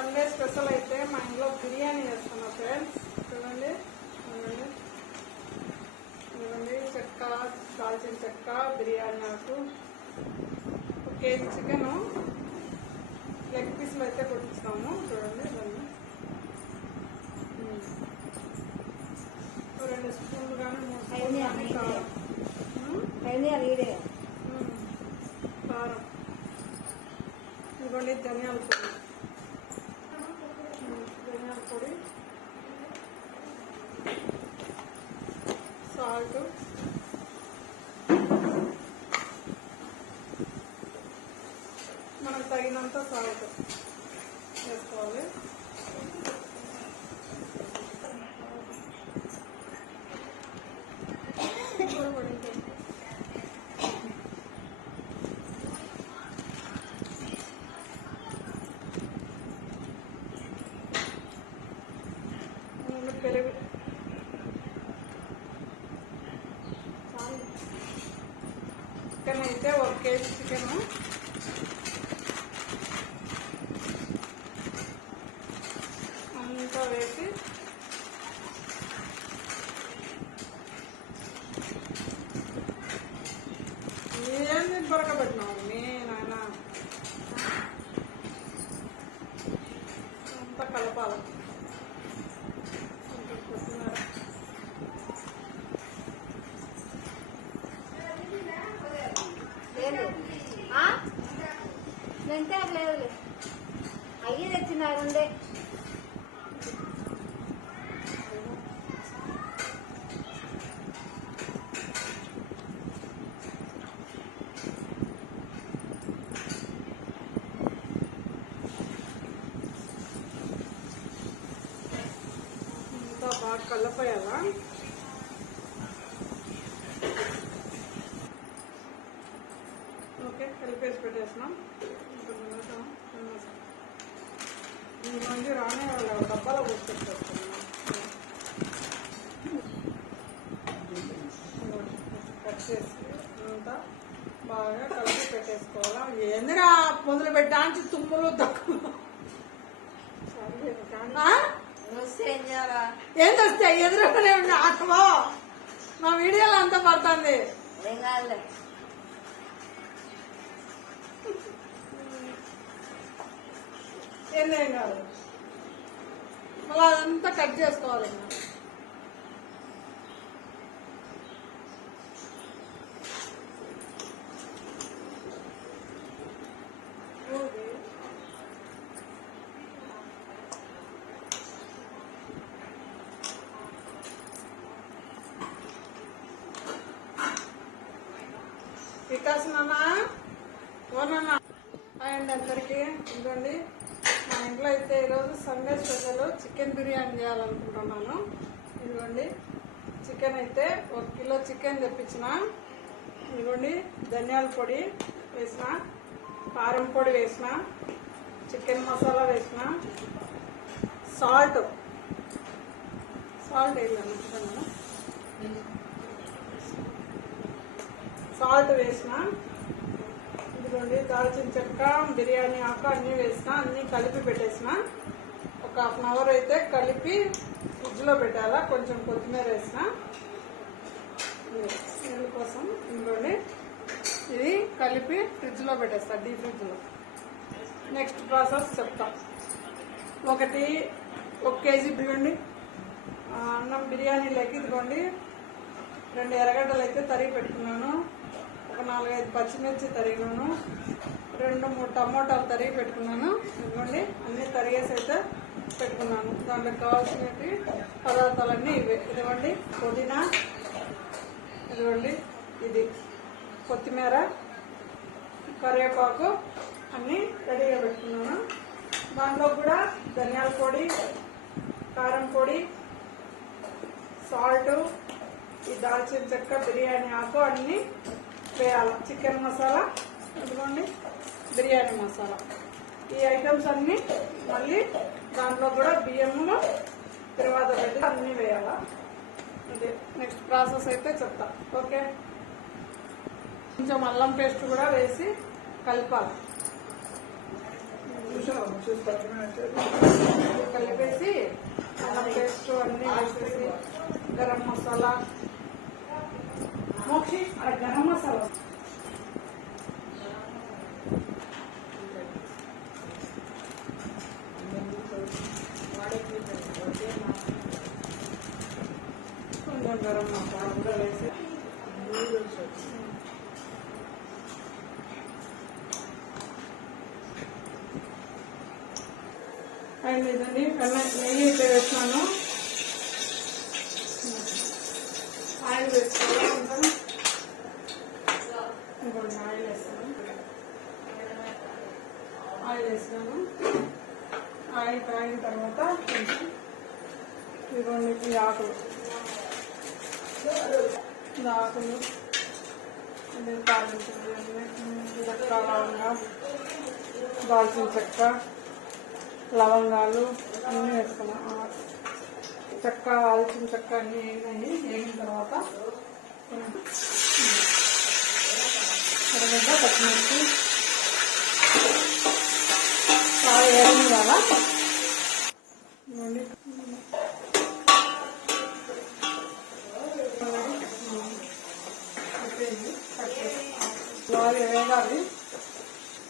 Sunday special అయితే మా ఇంట్లో బిర్యానీ చేస్తున్నా ఫ్రెండ్స్. చూడండి ఇవ్వండి చెక్క, దాల్చిన చెక్క, బిర్యానీ ఆకు, 1 కేజీ చికెను, లెగ్ పీసులు అయితే కొట్టిస్తాము. చూడండి ఇవన్నీ 2 స్పూన్లు కానీ 3 స్పూన్లు కానీ కారం, కారం. ఇవ్వండి ధనియాల పొడి, సాల్ట్, మనకు తగినంత సాల్ట్ వేసుకోవాలి. పెరుగు చికెన్ అయితే 1 కేజీ చికెను అంతా వేసి ఏంది బొరకబెట్టినావు మీ నాయన, అంతా కలపాలి. లేదు అయ్యి తెచ్చినారుండే ఇంకా బాగా కలపేయాలా. ఓకే, కలిపేసి పెట్టేసినాం. ఇంకొంచెం రానే వాళ్ళు డబ్బాలో పోసుకొచ్చేస్తున్నాం. కట్ చేసి అంతా బాగా కలిపి పెట్టేసుకోవాలా. ఏందిరా మొదలు పెట్టడానికి తుమ్ములు తక్కువ ఏంది వస్తాయి ఎదురుగానే ఉన్న ఆటమో మా వీడియోలో అంతా పడుతుంది. ఏం కాదు, మళ్ళీ అదంతా కట్ చేసుకోవాలి. వికాస్ నాన్న, ఓనన్నా అండ్ అందరికీ ఇదండి. మా ఇంట్లో అయితే ఈరోజు సండే స్పెషల్ చికెన్ బిర్యానీ చేయాలనుకుంటున్నాను. ఇదిగోండి చికెన్ అయితే 1 కిలో చికెన్ తెప్పించిన. ఇదిగోండి ధనియాల పొడి వేసిన, కారం పొడి వేసిన, చికెన్ మసాలా వేసిన, సాల్ట్ వేయాలనుకుంటున్నాను. సాల్ట్ వేసిన. ఇదిగోండి దాల్చిన చెక్క, బిర్యానీ ఆకు అన్నీ వేసిన, అన్నీ కలిపి పెట్టేసిన. ఒక 1/2 అవర్ అయితే కలిపి ఫ్రిడ్జ్లో పెట్టాలా. కొంచెం కొత్తిమీర వేసిన నీళ్ళ కోసం. ఇదిగోండి ఇది కలిపి ఫ్రిడ్జ్లో పెట్టేస్తా, డీప్ ఫ్రిడ్జ్లో. నెక్స్ట్ ప్రాసెస్ చెప్తా. 1 కేజీ బియ్యండి అన్నం బిర్యానీలోకి. ఇదిగోండి 2 ఎర్రగడ్డలు అయితే తరిగి పెట్టుకున్నాను, ఒక 4-5 పచ్చిమిర్చి తరిగినాను, 2-3 టమోటాలు తరిగి పెట్టుకున్నాను. ఇదిగోండి అన్ని తరిగేసి అయితే పెట్టుకున్నాను. దాంట్లో కావాల్సిన పదార్థాలన్నీ ఇవే. ఇదిగోండి పుదీనా, ఇదిగోండి ఇది కొత్తిమీర, కరివేపాకు అన్నీ రెడీగా పెట్టుకున్నాను. దాంట్లో కూడా ధనియాల పొడి, కారం పొడి, సాల్ట్, ఈ దాల్చిన చెక్క, బిర్యానీ ఆకు అన్నీ వేయాలి. చికెన్ మసాలా, ఇదిగోండి బిర్యానీ మసాలా, ఈ ఐటమ్స్ అన్నీ మళ్ళీ దాంట్లో కూడా బియ్యంలో తర్వాత పెట్టి అన్నీ వేయాలా. అదే నెక్స్ట్ ప్రాసెస్ అయితే చెప్తా. ఓకే, కొంచెం అల్లం పేస్ట్ కూడా వేసి కలపాలి. కలిపేసి అల్లం పేస్ట్ అన్నీ వేసేసి గరం మసాలా మోక్షి గరం మసాలా కొంచెం గరం మసాలా కూడా వేసి అండ్ ఇదండి నెయ్యి అయితే వేస్తున్నాను. ఆయిల్ వేసుకోవాలి. ఇంకొంచెం ఆయిల్ వేస్తాను. ఆయిల్ వేసినాను. ఆయిల్ కాగిన తర్వాత కొంచెం ఇదిగోండి ఈ ఆకులు అదే తాలించింది లవంగా దాల్చిన చెక్క లవంగాలు అన్నీ వేసుకున్నాం. చెక్క దాల్చిన చెక్క అన్నీ వేగిన తర్వాత ఎర్రగడ్డ పచ్చిమిర్చి చాలా వేయడం కదా బాగా వేగాలి.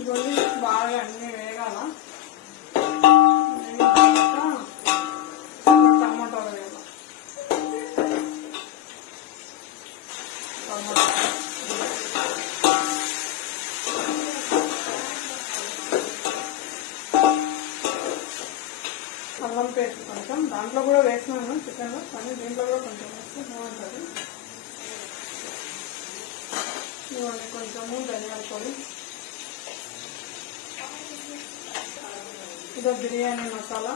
ఇవన్నీ బాగా అన్నీ వేగాల. టమాటాలు వేయాలి. అల్లం పేస్ట్ కొంచెం దాంట్లో కూడా వేసినాను చికెన్లో, కానీ దీంట్లో కూడా కొంచెం వేస్తే బాగుంటుంది. ఇవన్నీ కొంచెము ధనియాల పొడి, ఇదో బిర్యానీ మసాలా,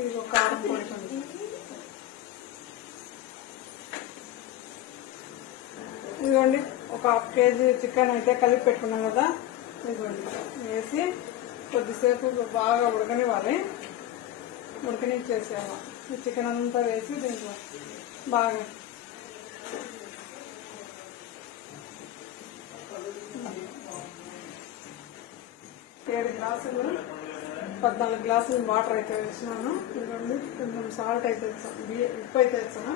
ఇదిగో కారం పొడి కొంచెం, ఇదిగోండి ఒక ½ కేజీ చికెన్ అయితే కలిపి పెట్టుకున్నాం కదా, ఇదిగోండి వేసి కొద్దిసేపు బాగా ఉడకనివ్వాలి. ఉడకనిచ్చేసాము. ఈ చికెన్ అంతా వేసి దీంట్లో బాగా 7 గ్లాసులు 14 గ్లాసులు వాటర్ అయితే వేసినాను. ఇదిగోండి కొంచెం సాల్ట్ అయితే వేసాను, ఉప్పు అయితే వేసాను.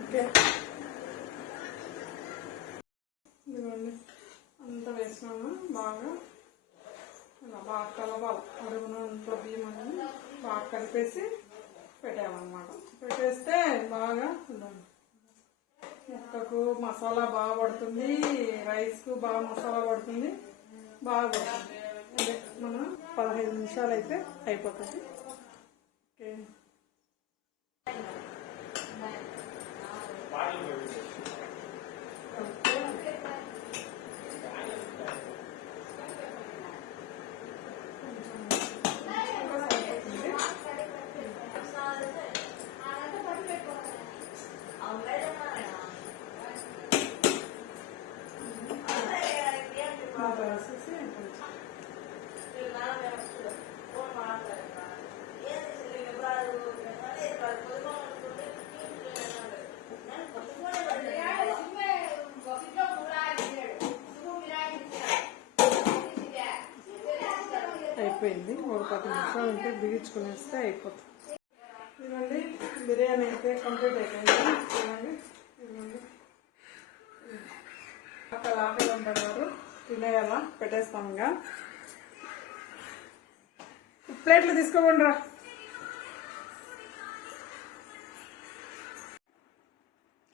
ఓకే, ఇదిగోండి అంతా వేసినాను. బాగా ఇలా బాగా కలవాలి. అడుగునంత బియ్యం అని బాగా కలిపేసి పెట్టామన్నమాట. పెట్టేస్తే బాగా ముక్కకు మసాలా బాగా పడుతుంది, రైస్కు బాగా మసాలా పడుతుంది, బాగా పడుతుంది. అదే మనం 15 నిమిషాలు అయితే అయిపోతుంది. ఓకే, అయిపోయింది. ఒక 10 నిమిషాలు ఉంటే బిగించుకునేస్తే అయిపోతుంది. ఇదిగోండి బిర్యానీ అయితే కంప్లీట్ అయిపోయింది. చూడండి, ఇదిగోండి ఆకలి ఉంటారు వారు తినేయాలా, పెట్టేస్తాం. ఇంకా ప్లేట్లు తీసుకోండి రా.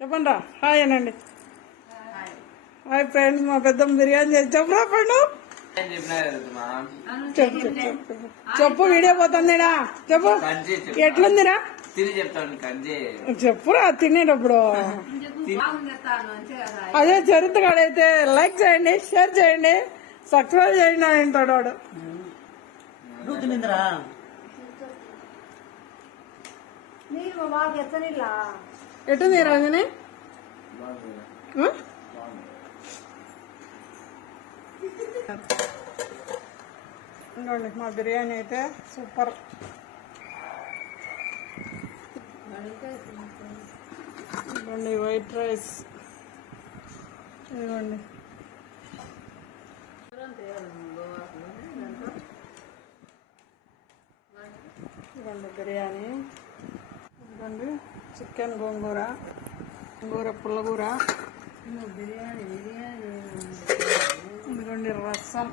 చెప్పండి రా. హాయ్ అనండి. హాయ్ ఫ్రెండ్స్, మా పెద్దమ్మ బిర్యానీ చేసి చెప్పురా పండు. చెప్పు చెప్పు చెప్పు చెప్పు, వీడియో పోతుందిరా. చెప్పు ఎట్లుందిరా చెప్పురా తినేటప్పుడు. అదే చరిత్ర కాడైతే లైక్ చేయండి, షేర్ చేయండి, సబ్స్క్రైబ్ చేయండి అంటాడు వాడు. ఎట్టుంది రాజని? ఇంకోండి మా బిర్యానీ అయితే సూపర్. ఇదిగోండి వైట్ రైస్, ఇదిగోండి ఇదిగోండి బిర్యానీ, ఇదిగోండి చికెన్ గోంగూర, గోంగూర పుల్లగూర, ఇదిగోండి రసం,